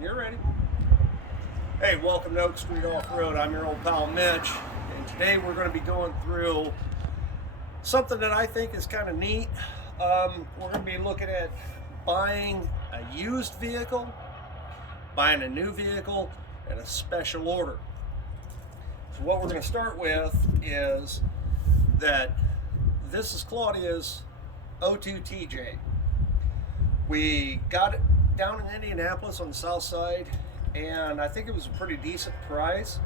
When you're ready. Hey, welcome to Oak Street Off-Road. I'm your old pal Mitch, and today we're going to be going through something that I think is kind of neat. We're going to be looking at buying a used vehicle, buying a new vehicle, and a special order. So what we're going to start with is that this is Claudia's 02 TJ. We got it down in Indianapolis on the south side, and I think it was a pretty decent price.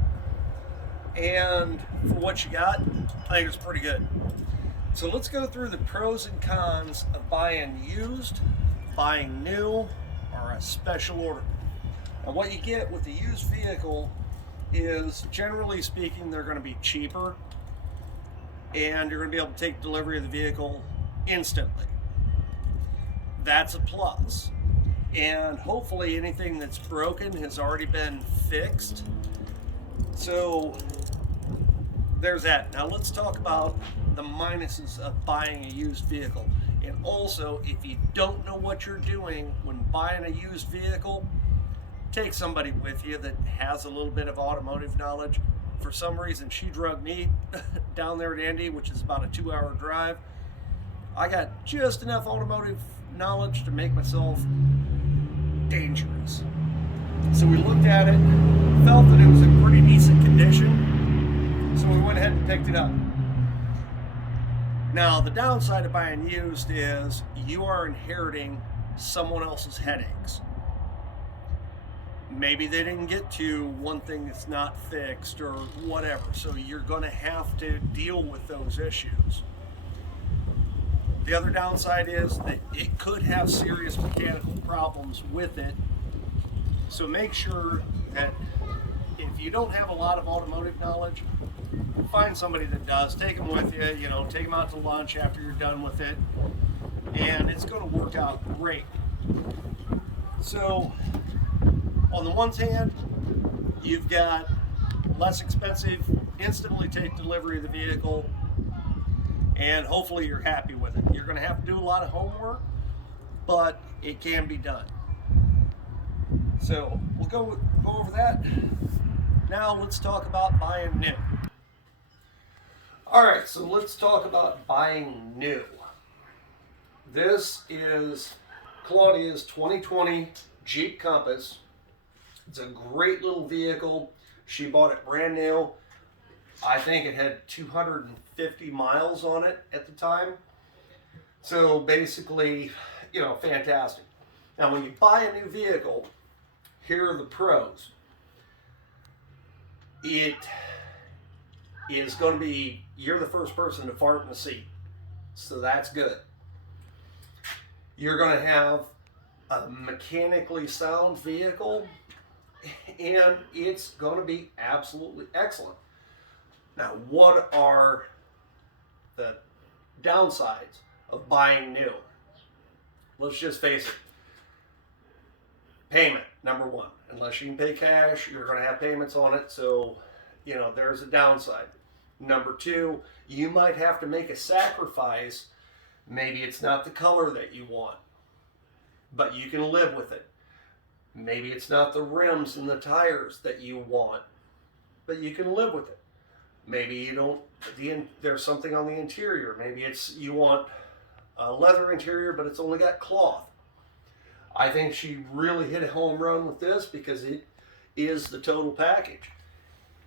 And for what you got, I think it's pretty good. So let's go through the pros and cons of buying used, buying new, or a special order. And what you get with the used vehicle is, generally speaking, they're going to be cheaper, and you're going to be able to take delivery of the vehicle instantly. That's a plus. And hopefully anything that's broken has already been fixed. So there's that. Now let's talk about the minuses of buying a used vehicle. And also, if you don't know what you're doing when buying a used vehicle, take somebody with you that has a little bit of automotive knowledge. For some reason, she drug me down there at Indy, which is about a 2-hour drive. I got just enough automotive knowledge to make myself dangerous. So we looked at it, felt that it was in pretty decent condition, so we went ahead and picked it up. Now, the downside of buying used is you are inheriting someone else's headaches. Maybe they didn't get to one thing that's not fixed or whatever, so you're going to have to deal with those issues. The other downside is that it could have serious mechanical problems with it. So make sure that if you don't have a lot of automotive knowledge, find somebody that does. Take them with you, take them out to lunch after you're done with it, and it's going to work out great. So on the one hand, you've got less expensive, instantly take delivery of the vehicle, and hopefully you're happy with it. You're going to have to do a lot of homework, but it can be done. So we'll go over that. Now let's talk about buying new. All right, so let's talk about buying new. This is Claudia's 2020 Jeep Compass. It's a great little vehicle. She bought it brand new. I think it had 250 miles on it at the time. So basically, fantastic. Now, when you buy a new vehicle, here are the pros. It is going to be, you're the first person to fart in the seat. So that's good. You're going to have a mechanically sound vehicle, and it's going to be absolutely excellent. Now, what are the downsides of buying new? Let's just face it. Payment, number one. Unless you can pay cash, you're going to have payments on it. So, there's a downside. Number two, you might have to make a sacrifice. Maybe it's not the color that you want, but you can live with it. Maybe it's not the rims and the tires that you want, but you can live with it. Maybe you don't, there's something on the interior. Maybe you want a leather interior, but it's only got cloth. I think she really hit a home run with this because it is the total package.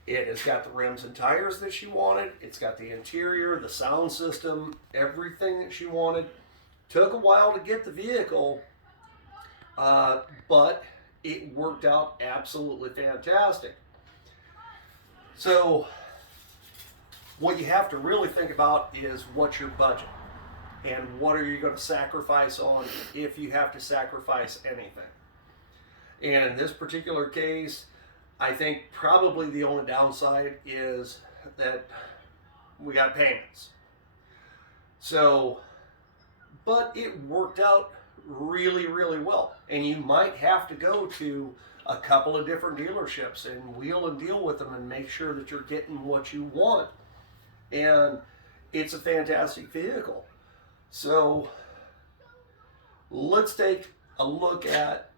It has got the rims and tires that she wanted. It's got the interior, the sound system, everything that she wanted. Took a while to get the vehicle, but it worked out absolutely fantastic. So what you have to really think about is what's your budget and what are you going to sacrifice on if you have to sacrifice anything. And in this particular case, I think probably the only downside is that we got payments. So, but it worked out really, really well. And you might have to go to a couple of different dealerships and wheel and deal with them and make sure that you're getting what you want. And it's a fantastic vehicle. So let's take a look at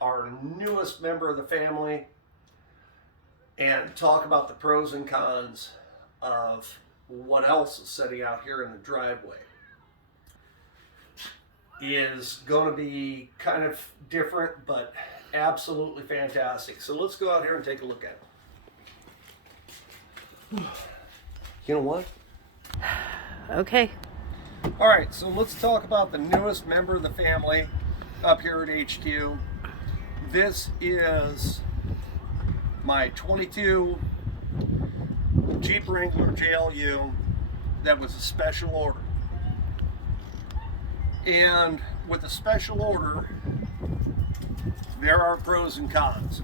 our newest member of the family and talk about the pros and cons of what else is sitting out here in the driveway. Is going to be kind of different, but absolutely fantastic. So let's go out here and take a look at it. You know what? Okay. All right, so let's talk about the newest member of the family up here at HQ. This is my 22 Jeep Wrangler JLU that was a special order. And with a special order, there are pros and cons.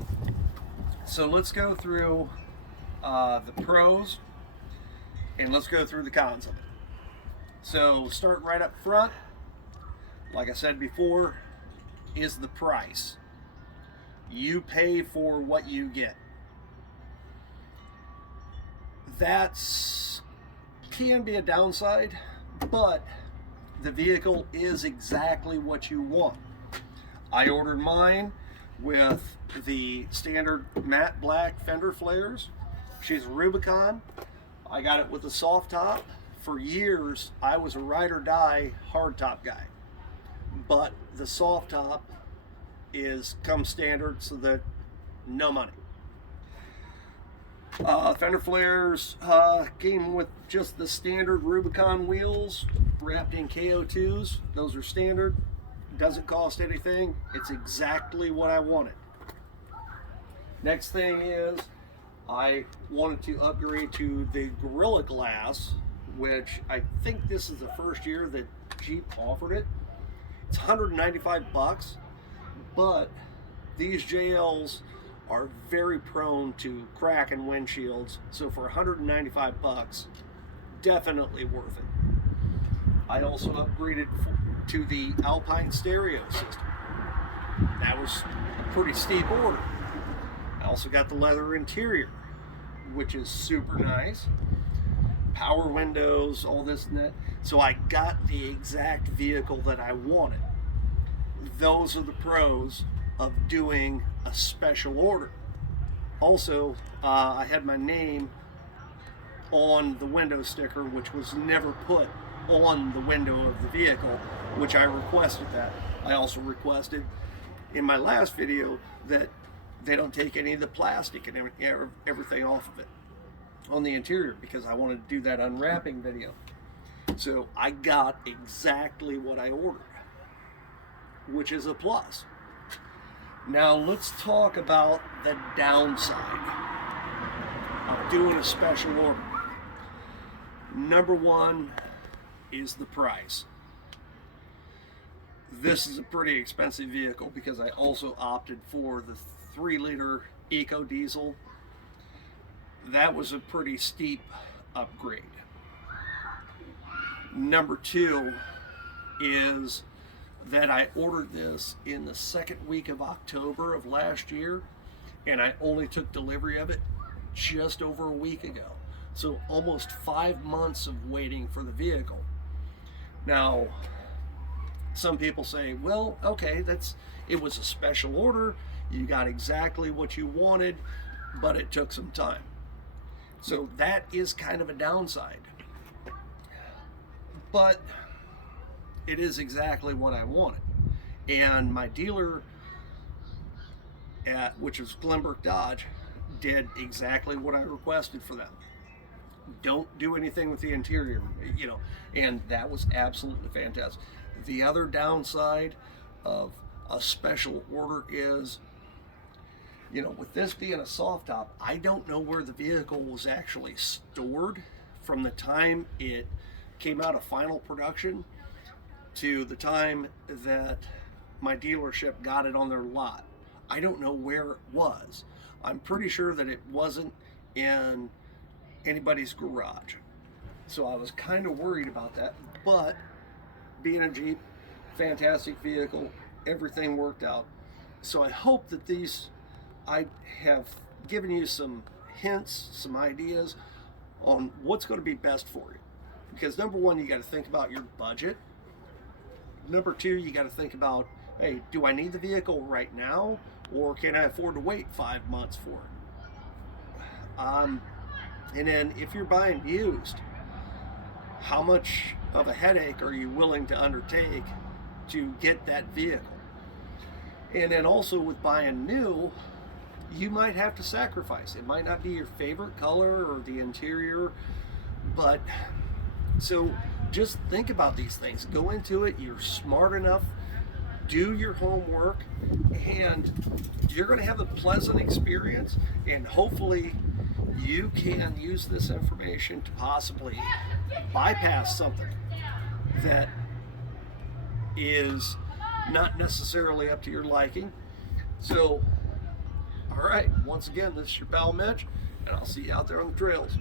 So let's go through the pros and let's go through the cons of it. So start right up front, like I said before, is the price. You pay for what you get. That's can be a downside, but the vehicle is exactly what you want. I ordered mine with the standard matte black fender flares. She's a Rubicon. I got it with a soft top. For years, I was a ride or die hard top guy, but the soft top comes standard, so that no money. Fender flares came with just the standard Rubicon wheels wrapped in KO2s. Those are standard. Doesn't cost anything. It's exactly what I wanted. Next thing is I wanted to upgrade to the Gorilla Glass, which I think this is the first year that Jeep offered it. It's $195, but these JLs are very prone to cracking windshields, so for $195, definitely worth it. I also upgraded to the Alpine stereo system. That was a pretty steep order. I also got the leather interior, which is super nice. Power windows, all this and that. So I got the exact vehicle that I wanted. Those are the pros of doing a special order. Also, I had my name on the window sticker, which was never put on the window of the vehicle, which I requested that. I also requested in my last video that they don't take any of the plastic and everything off of it on the interior, because I wanted to do that unwrapping video. So I got exactly what I ordered, which is a plus. Now let's talk about the downside of doing a special order. Number one is the price. This is a pretty expensive vehicle because I also opted for the 3-liter Eco Diesel. That was a pretty steep upgrade. Number two is that I ordered this in the second week of October of last year, and I only took delivery of it just over a week ago. So almost 5 months of waiting for the vehicle. Now, some people say, well, okay, it was a special order. You got exactly what you wanted, but it took some time. So that is kind of a downside. But it is exactly what I wanted. And my dealer, which was Glenbrook Dodge, did exactly what I requested for them. Don't do anything with the interior, and that was absolutely fantastic. The other downside of a special order is, with this being a soft top, I don't know where the vehicle was actually stored from the time it came out of final production to the time that my dealership got it on their lot. I don't know where it was. I'm pretty sure that it wasn't in anybody's garage. So I was kind of worried about that, but being a Jeep, fantastic vehicle, everything worked out. So I hope that I have given you some hints, some ideas on what's going to be best for you. Because number one, you got to think about your budget. Number two, you got to think about Hey, do I need the vehicle right now, or can I afford to wait 5 months for it? And then if you're buying used, how much of a headache are you willing to undertake to get that vehicle? And then also with buying new, you might have to sacrifice. It might not be your favorite color or the interior, but so just think about these things. Go into it. You're smart enough. Do your homework, and you're going to have a pleasant experience. And hopefully, you can use this information to possibly bypass something that is not necessarily up to your liking. So, all right, once again, this is your pal Mitch, and I'll see you out there on the trails.